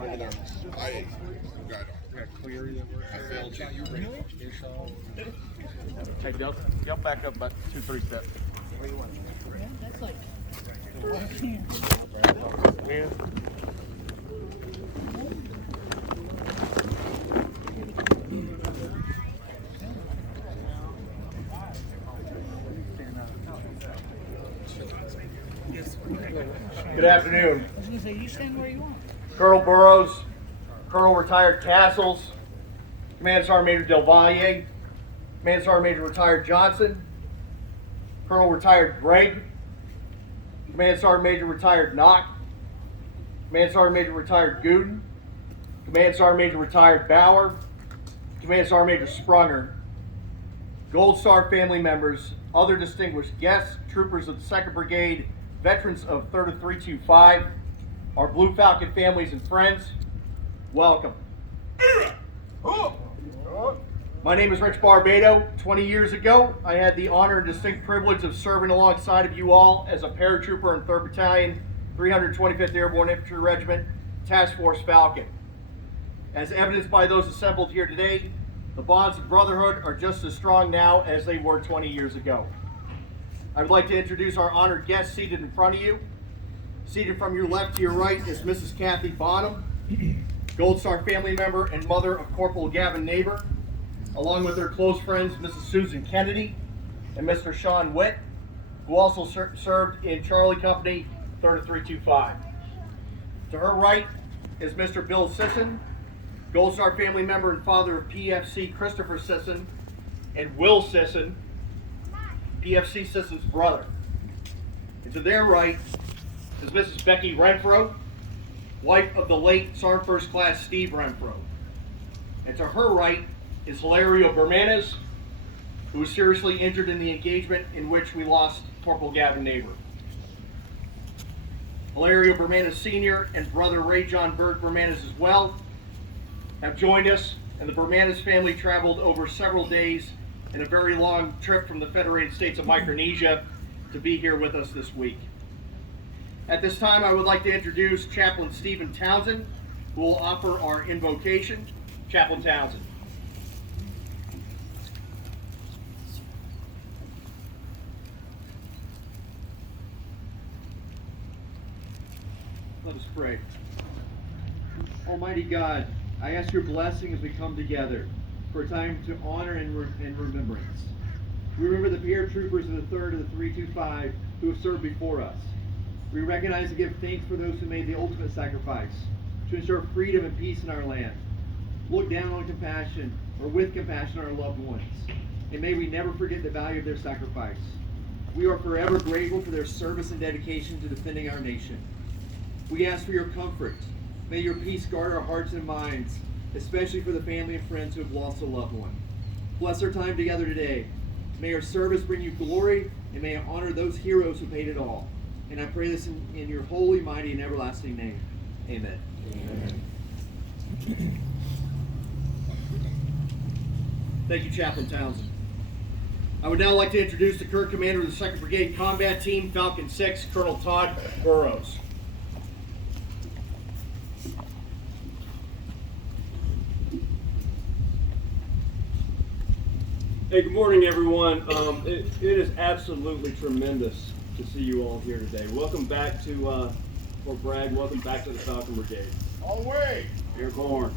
I got clear. I failed you. You ready? Hey, y'all back up about 2-3 steps. Yeah, that's like. Yeah. Good afternoon. I was gonna say, you stand where you want. Colonel Burrows, Colonel Retired Castles, Command Sergeant Major Del Valle, Command Sergeant Major Retired Johnson, Colonel Retired Gregg, Command Sergeant Major Retired Knock, Command Sergeant Major Retired Gooden, Command Sergeant Major Retired Bauer, Command Sergeant Major Sprunger, Gold Star family members, other distinguished guests, troopers of the 2nd Brigade, veterans of 3rd of 325, our Blue Falcon families and friends, welcome. My name is Rich Barbado. 20 years ago, I had the honor and distinct privilege of serving alongside of you all as a paratrooper in 3rd Battalion, 325th Airborne Infantry Regiment, Task Force Falcon. As evidenced by those assembled here today, the bonds of brotherhood are just as strong now as they were 20 years ago. I would like to introduce our honored guest seated in front of you. Seated from your left to your right is Mrs. Kathy Bonham, Gold Star family member and mother of Corporal Gavin Neighbor, along with her close friends Mrs. Susan Kennedy and Mr. Sean Witt, who also served in Charlie Company, 3rd of 325. To her right is Mr. Bill Sisson, Gold Star family member and father of PFC Christopher Sisson and Will Sisson, PFC Sisson's brother. And to their right is Mrs. Becky Renfro, wife of the late Sergeant First Class Steve Renfro. And to her right is Hilario Bermanes, who was seriously injured in the engagement in which we lost Corporal Gavin Neighbor. Hilario Bermanes Sr. and brother Ray John Berg Bermanes as well have joined us, and the Bermanes family traveled over several days in a very long trip from the Federated States of Micronesia to be here with us this week. At this time, I would like to introduce Chaplain Stephen Townsend, who will offer our invocation. Chaplain Townsend. Let us pray. Almighty God, I ask your blessing as we come together for a time to honor and remembrance. We remember the paratroopers of the 3rd of the 325 who have served before us. We recognize and give thanks for those who made the ultimate sacrifice to ensure freedom and peace in our land. Look down on compassion, or with compassion, on our loved ones, and may we never forget the value of their sacrifice. We are forever grateful for their service and dedication to defending our nation. We ask for your comfort. May your peace guard our hearts and minds, especially for the family and friends who have lost a loved one. Bless our time together today. May our service bring you glory, and may it honor those heroes who paid it all. And I pray this in your holy, mighty, and everlasting name. Amen. Amen. Thank you, Chaplain Townsend. I would now like to introduce the current commander of the 2nd Brigade Combat Team, Falcon 6, Colonel Todd Burrows. Hey, good morning, everyone. It is absolutely tremendous to see you all here today. Welcome back to Fort Bragg. Welcome back to the Falcon Brigade. All the way. Airborne.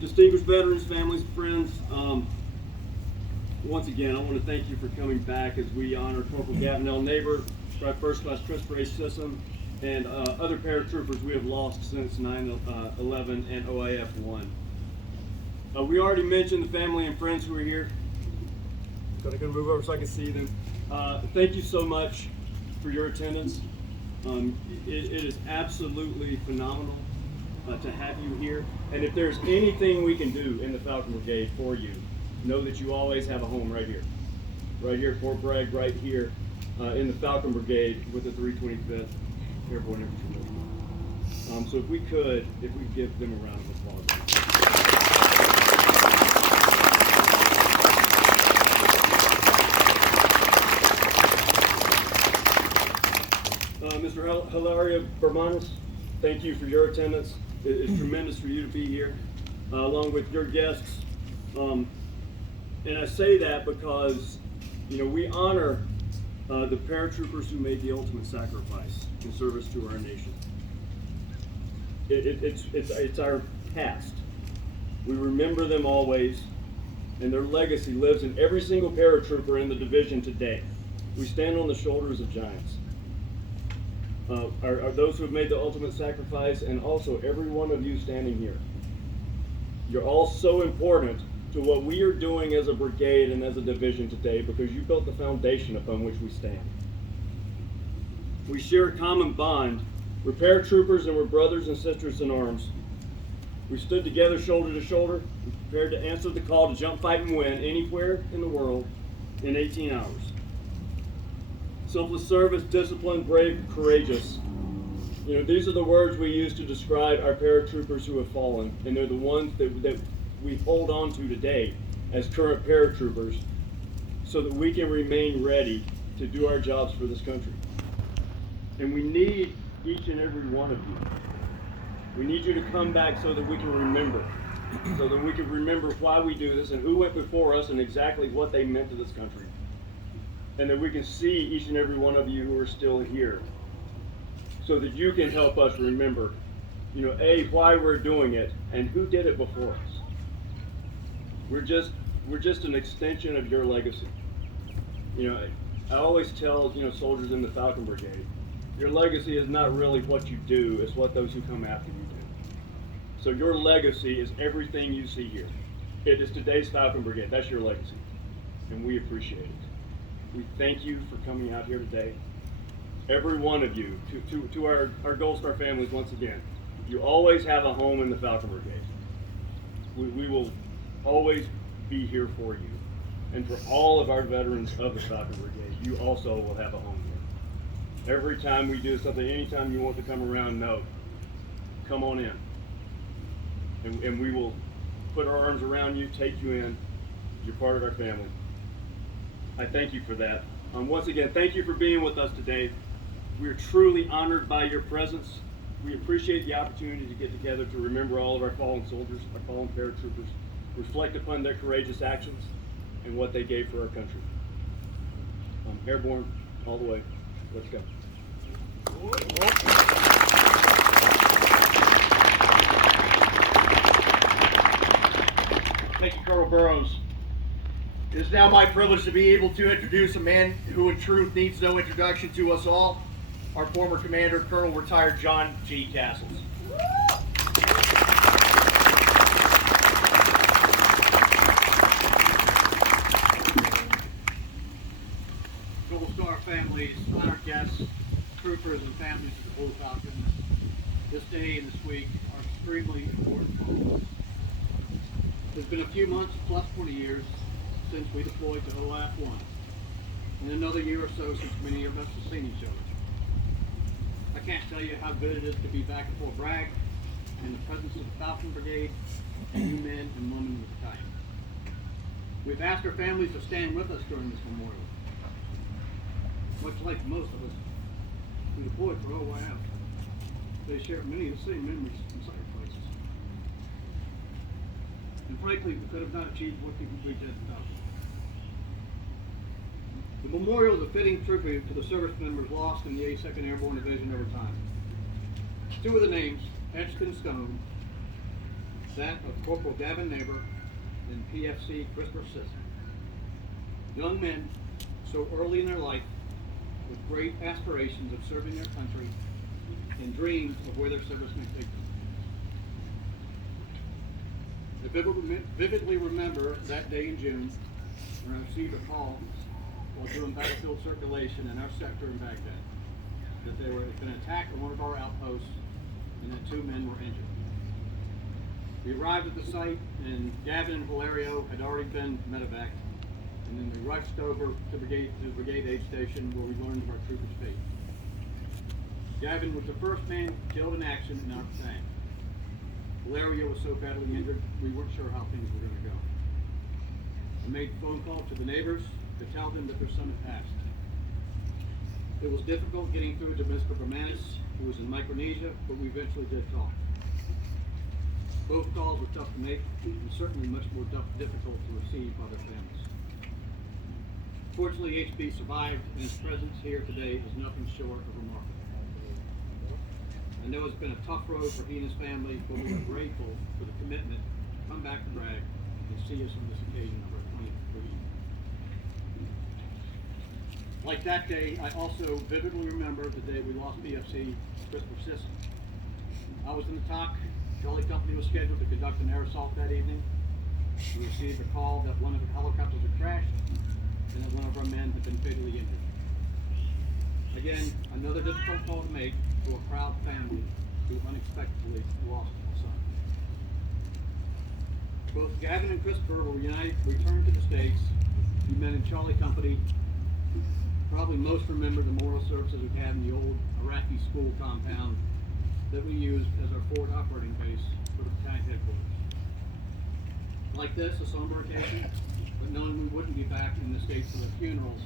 Distinguished veterans, families, and friends, once again, I want to thank you for coming back as we honor Corporal Gavin L. Neighbor, First Class Christopher A. Sisson, and other paratroopers we have lost since 9/11 and OIF 1. We already mentioned the family and friends who are here. I'm going to move over so I can see them. Thank you so much for your attendance. It is absolutely phenomenal to have you here. And if there's anything we can do in the Falcon Brigade for you, know that you always have a home right here. Right here at Fort Bragg, right here in the Falcon Brigade with the 325th Airborne Infantry Regiment. So if we could give them a round of applause. Mr. Hilario Bermanes, thank you for your attendance. It's tremendous for you to be here, along with your guests. And I say that because, we honor the paratroopers who made the ultimate sacrifice in service to our nation. It's our past. We remember them always, and their legacy lives in every single paratrooper in the division today. We stand on the shoulders of giants. Are those who have made the ultimate sacrifice, and also every one of you standing here. You're all so important to what we are doing as a brigade and as a division today, because you built the foundation upon which we stand. We share a common bond. We're paratroopers and we're brothers and sisters in arms. We stood together shoulder to shoulder, prepared to answer the call to jump, fight, and win anywhere in the world in 18 hours. Selfless service, disciplined, brave, courageous. These are the words we use to describe our paratroopers who have fallen, and they're the ones that we hold on to today as current paratroopers, so that we can remain ready to do our jobs for this country. And we need each and every one of you. We need you to come back so that we can remember, why we do this and who went before us and exactly what they meant to this country. And that we can see each and every one of you who are still here, so that you can help us remember, why we're doing it and who did it before us. We're just an extension of your legacy. I always tell soldiers in the Falcon Brigade, your legacy is not really what you do, it's what those who come after you do. So your legacy is everything you see here. It is today's Falcon Brigade. That's your legacy, and we appreciate it. We thank you for coming out here today. Every one of you, to our Gold Star families once again, you always have a home in the Falcon Brigade. We will always be here for you. And for all of our veterans of the Falcon Brigade, you also will have a home here. Every time we do something, anytime you want to come around, come on in. And we will put our arms around you, take you in. You're part of our family. I thank you for that. Once again, thank you for being with us today. We are truly honored by your presence. We appreciate the opportunity to get together to remember all of our fallen soldiers, our fallen paratroopers, reflect upon their courageous actions and what they gave for our country. Airborne, all the way. Let's go. Thank you, Colonel Burrows. It is now my privilege to be able to introduce a man who in truth needs no introduction to us all, our former commander, Colonel Retired John G. Castles. Gold Star families, honored guests, troopers, and families of the Blue Falcon, this day and this week are extremely important for us. It's been a few months, plus 20 years, since we deployed to OIF 1, and another year or so since many of us have seen each other. I can't tell you how good it is to be back at Fort Bragg in the presence of the Falcon Brigade and you men and women of the battalion. We've asked our families to stand with us during this memorial. Much like most of us who deployed for OIF, they share many of the same memories and sacrifices. And frankly, we could have not achieved what we did without them. The memorial is a fitting tribute to the service members lost in the 82nd Airborne Division over time. Two of the names, etched in stone, that of Corporal Gavin Neighbor and PFC Christopher Sisson. Young men, so early in their life, with great aspirations of serving their country and dreams of where their service may take them. I vividly remember that day in June when I received a call while doing battlefield circulation in our sector in Baghdad that there had been an attack on one of our outposts and that 2 men were injured. We arrived at the site and Gavin and Valerio had already been medevaced, and then we rushed over to the brigade aid station where we learned of our troopers' fate. Gavin was the first man killed in action in our battalion. Valerio was so badly injured, we weren't sure how things were going to go. I made a phone call to the neighbors to tell them that their son had passed. It was difficult getting through to Mr. Bermanis who was in Micronesia, but we eventually did talk. Both calls were tough to make and certainly much more difficult to receive by their families. Fortunately, HB survived, and his presence here today is nothing short of remarkable. I know it's been a tough road for he and his family, but we are grateful for the commitment to come back to brag and see us on this occasion of our 20th reunion. Like that day, I also vividly remember the day we lost PFC Christopher Sisson. I was in the TOC. Jolly Company was scheduled to conduct an air assault that evening. We received a call that one of the helicopters had crashed and that one of our men had been fatally injured. Again, another difficult call to make to a proud family who unexpectedly lost a son. Both Gavin and Christopher were returned to the States. You men in Charlie Company probably most remember the memorial services we had in the old Iraqi school compound that we used as our forward operating base for the battalion headquarters. Like this, a somber occasion, but knowing we wouldn't be back in the States for the funerals,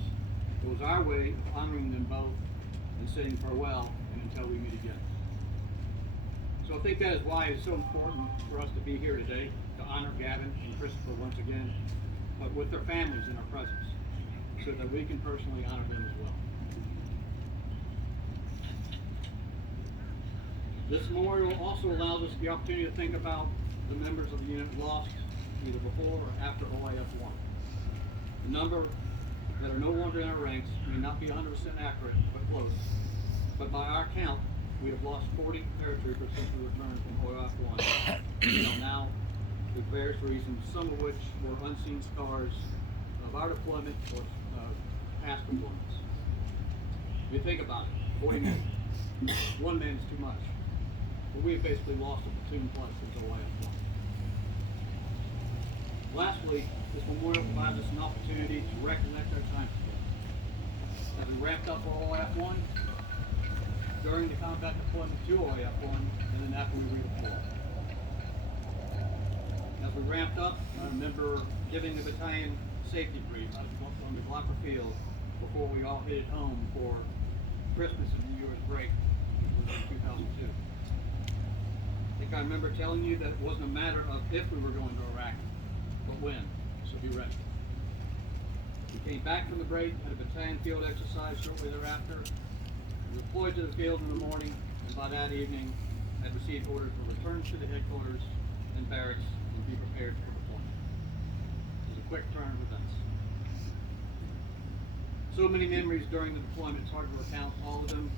it was our way of honoring them both and saying farewell and until we meet again. So I think that is why it's so important for us to be here today, to honor Gavin and Christopher once again, but with their families in our presence, so that we can personally honor them as well. This memorial also allows us the opportunity to think about the members of the unit lost either before or after OIF 1. The number that are no longer in our ranks may not be 100% accurate, but close. But by our count, we have lost 40 paratroopers since we returned from OIF 1 until now, for various reasons, some of which were unseen scars of our deployment or past deployments. If you think about it, 40 men. One man is too much. But we have basically lost a platoon plus since OIF 1. Lastly, this memorial provides us an opportunity to recollect our time together. Having wrapped up OIF 1, during the combat deployment to OIF 1, and then after we redeployed. As we ramped up, I remember giving the battalion safety brief on the Glocker Field before we all headed home for Christmas and New Year's break, which was in 2002. I think I remember telling you that it wasn't a matter of if we were going to Iraq, but when, so be ready. We came back from the break, had a battalion field exercise shortly thereafter. We deployed to the field in the morning, and by that evening, had received orders for return to the headquarters and barracks and be prepared for deployment. It was a quick turn of events. So many memories during the deployment, it's hard to recount all of them,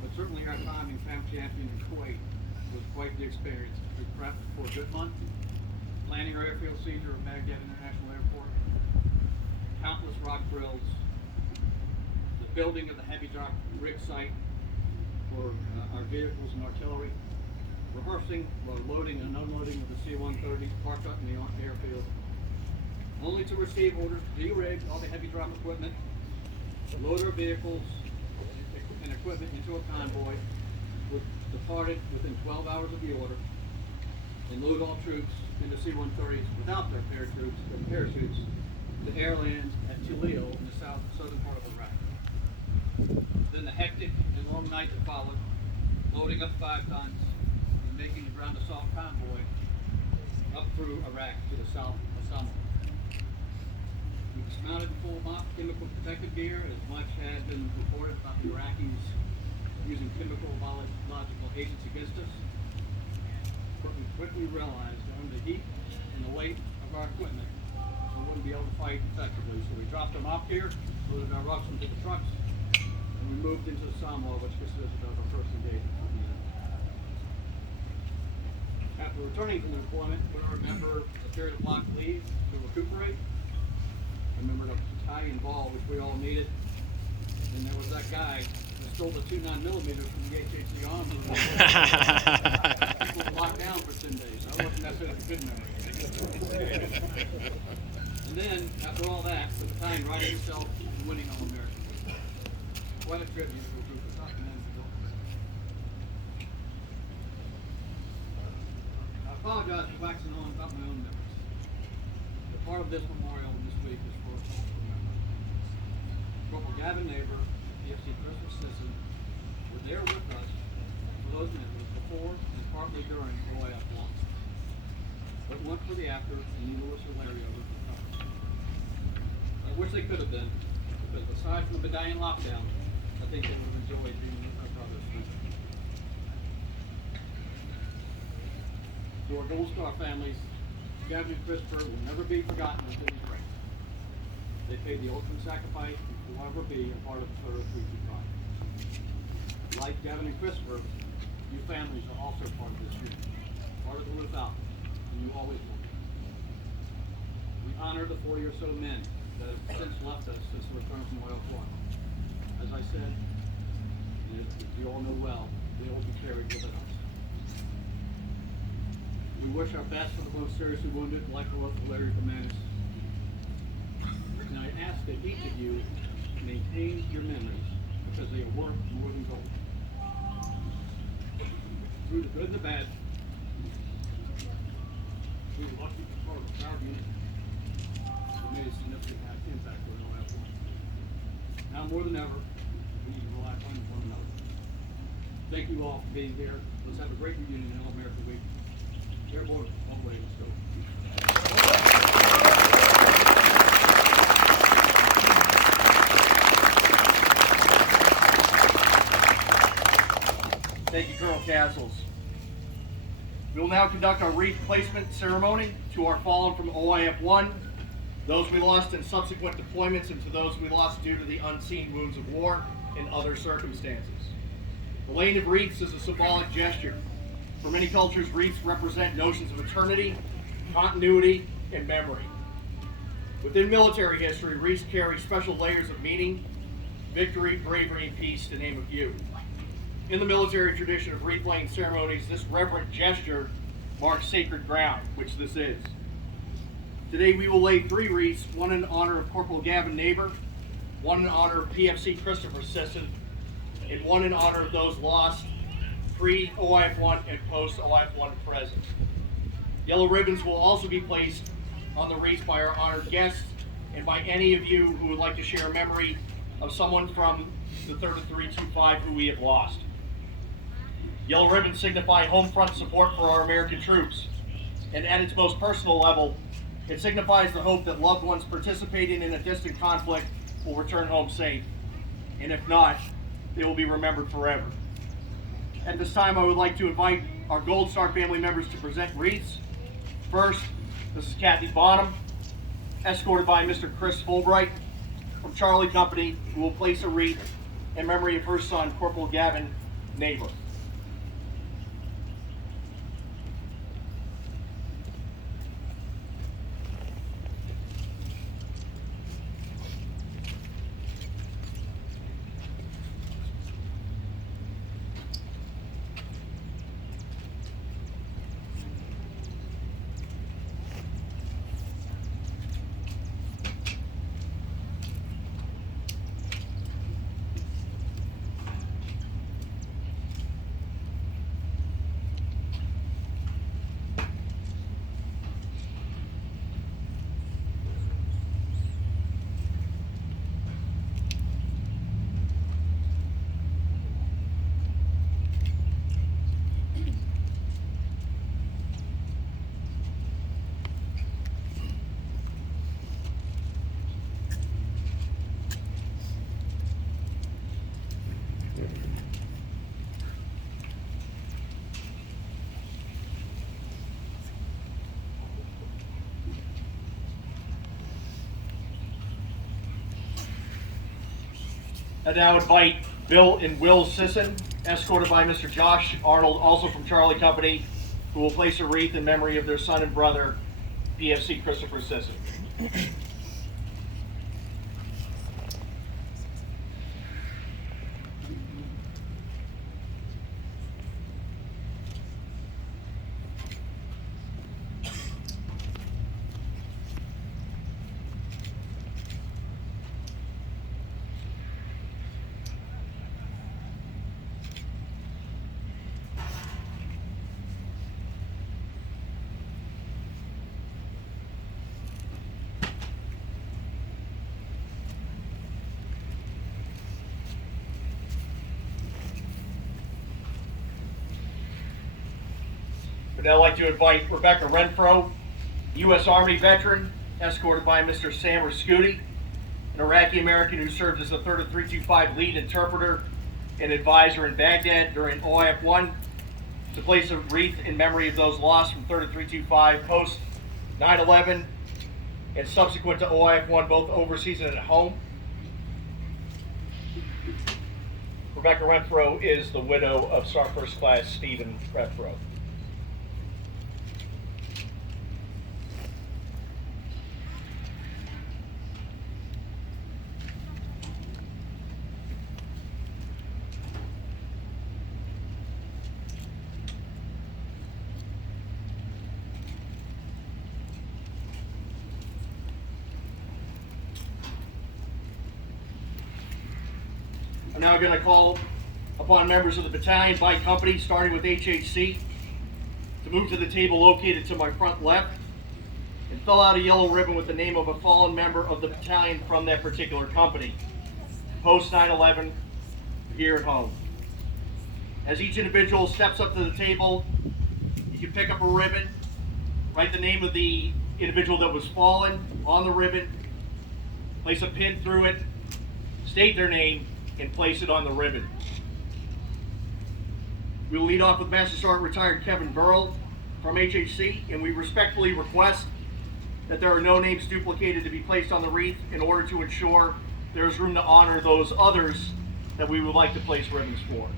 but certainly our time in Camp Champion in Kuwait was quite the experience. We prepped for a good month, planning our airfield seizure of Baghdad International Airport, countless rock drills, the building of the heavy drop rig site for our vehicles and artillery, rehearsing while loading and unloading of the C-130s parked up in the airfield, only to receive orders to de-rig all the heavy drop equipment, load our vehicles and equipment into a convoy, departed within 12 hours of the order, and load all troops into C-130s without their parachutes to airland at Khalil in the southern part of Iraq. Then the hectic and long night that followed, loading up 5 tons and making a ground assault convoy up through Iraq to the south of Sama. We dismounted in full chemical protective gear, as much had been reported about the Iraqis using chemical biological agents against us. But we quickly realized that under the heat and the weight of our equipment, we wouldn't be able to fight effectively. So we dropped them off here, loaded our rocks into the trucks, and we moved into the Samoa, which consisted of our first engagement with the enemy. After returning from the deployment, we remember a period of block leave to recuperate. I remembered a battalion ball, which we all needed. And there was that guy that stole the 2 9mm from the HHC Army. People were locked down for 10 days. That wasn't necessarily a good memory. And then, after all that, the battalion righted itself and winning all American. Quite a tribute to a group of top men. I apologize for waxing on about my own memories. The part of this memorial this week is for us all to remember. Corporal Gavin Neighbor, PFC Christopher Sisson, were there with us for those men was before and partly during OIF 1. But one for the after, and neither was for Larry over the top. I wish they could have been, because aside from the medallion lockdown, I think they would have enjoyed being with our brothers. To our Gold Star families, Gavin and Christopher will never be forgotten within these ranks. They paid the ultimate sacrifice and will ever be a part of the 3rd 325. Like Gavin and Christopher, you families are also part of this unit, part of the Blue Falcon, and you always will. We honor the 40 or so men that have since left us since the return from OIF 1. As I said, and as you all know well, they will be carried within us. We wish our best for the most seriously wounded, like the local Larry Commanders. And I ask that each of you maintain your memories, because they are worth more than gold. Through the good and the bad, we were lucky to be part of a proud unit that made a significant impact on OIF 1. Now more than ever, we need to rely on one another. Thank you all for being here. Let's have a great reunion in All-American Week. Airborne, all the way, let's go. Thank you, Colonel Castles. We will now conduct our wreath placement ceremony to our fallen from OIF 1, those we lost in subsequent deployments, and to those we lost due to the unseen wounds of war and other circumstances. The laying of wreaths is a symbolic gesture. For many cultures, wreaths represent notions of eternity, continuity, and memory. Within military history, wreaths carry special layers of meaning, victory, bravery, and peace, to name a few. In the military tradition of wreath-laying ceremonies, this reverent gesture marks sacred ground, which this is. Today we will lay 3 wreaths, one in honor of Corporal Gavin Neighbor, one in honor of PFC Christopher Sisson, and one in honor of those lost pre-OIF 1 and post-OIF 1 present. Yellow ribbons will also be placed on the wreaths by our honored guests and by any of you who would like to share a memory of someone from the 3rd 325 who we have lost. Yellow ribbons signify home front support for our American troops, and at its most personal level, it signifies the hope that loved ones participating in a distant conflict will return home safe, and if not, they will be remembered forever. At this time, I would like to invite our Gold Star family members to present wreaths. First, this is Kathy Bonham, escorted by Mr. Chris Fulbright from Charlie Company, who will place a wreath in memory of her son, Corporal Gavin Neighbor. I now invite Bill and Will Sisson, escorted by Mr. Josh Arnold, also from Charlie Company, who will place a wreath in memory of their son and brother, PFC Christopher Sisson. I'd now like to invite Rebecca Renfro, U.S. Army veteran, escorted by Mr. Sam Rascuti, an Iraqi American who served as the 3rd of 325 lead interpreter and advisor in Baghdad during OIF 1, to place a wreath in memory of those lost from 3rd of 325 post 9/11 and subsequent to OIF 1, both overseas and at home. Rebecca Renfro is the widow of Sergeant First Class Stephen Renfro. I'm now going to call upon members of the battalion by company, starting with HHC, to move to the table located to my front left and fill out a yellow ribbon with the name of a fallen member of the battalion from that particular company, post 9/11, here at home. As each individual steps up to the table, you can pick up a ribbon, write the name of the individual that was fallen on the ribbon, place a pin through it, state their name, and place it on the ribbon. We will lead off with Master Sergeant Retired Kevin Burrell from HHC, and we respectfully request that there are no names duplicated to be placed on the wreath in order to ensure there is room to honor those others that we would like to place ribbons for.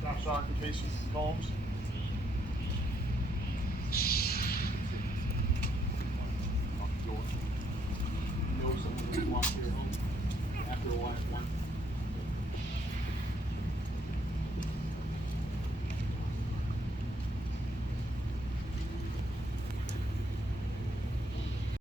Staff Sergeant Casey Combs.